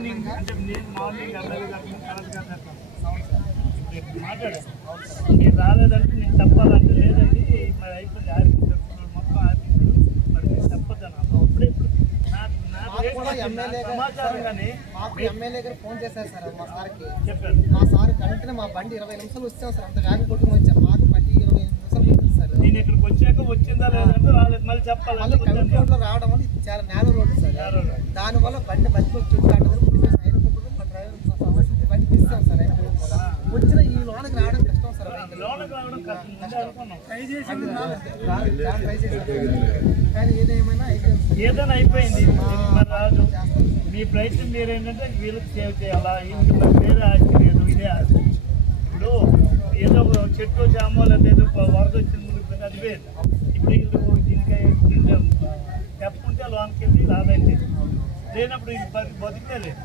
అంటే నేను morning MLA గారిని కలెక్టర్ గారు మాట్లాడాను. మీరు రాలేదంటే నేను చెప్పాలంటే లేదండి మరి అయిపోయింది ఆర్పించారు మొత్తం ఆర్పించారు మరి నేను చెప్పొద్దాను అప్పుడే సమాచారం కానీ మాకు ఎమ్మెల్యే గారు ఫోన్ చేశారు సార్ మా సార్కి చెప్పారు. మా సార్ వెంటనే మా బండి 20 నిమిషాలు వచ్చాం సార్. అంత వేగం కొట్టుకుని వచ్చారు. మాకు 10-20 నిమిషాలు వచ్చింది సార్. నేను ఇక్కడికి వచ్చాక వచ్చిందా లేదంటే రాలేదు మళ్ళీ చెప్పాలి. మళ్ళీ కవిట్ రోడ్లో రావడం వల్ల ఇది చాలా నేల రోడ్డు సార్. దానివల్ల బండి మధ్యలో చెట్టు ఆట వరకు అయినప్పుడు మా డ్రైవర్ సమస్య బండి తీస్తాం సార్. వచ్చిన ఈ లోనకి రావడం కష్టం సార్. లోనకి రావడం ట్రై చేసి కానీ ఏదైనా అయిపోయింది రాదు. మీ ప్రయత్నం మీరేంటంటే వీళ్ళకి సేవ్ చేయాలా ఇంటి వేరే ఆస్తి లేదు ఇదే ఆస్తి. ఇప్పుడు ఏదో చెట్టు జామో లేదా ఏదో వరద వచ్చింది అది వేరు. ఇప్పుడు వీళ్ళు దీనికి చెప్పుకుంటే లోనికి వెళ్ళి రాదండి లేనప్పుడు ఇది బతికే లేదు.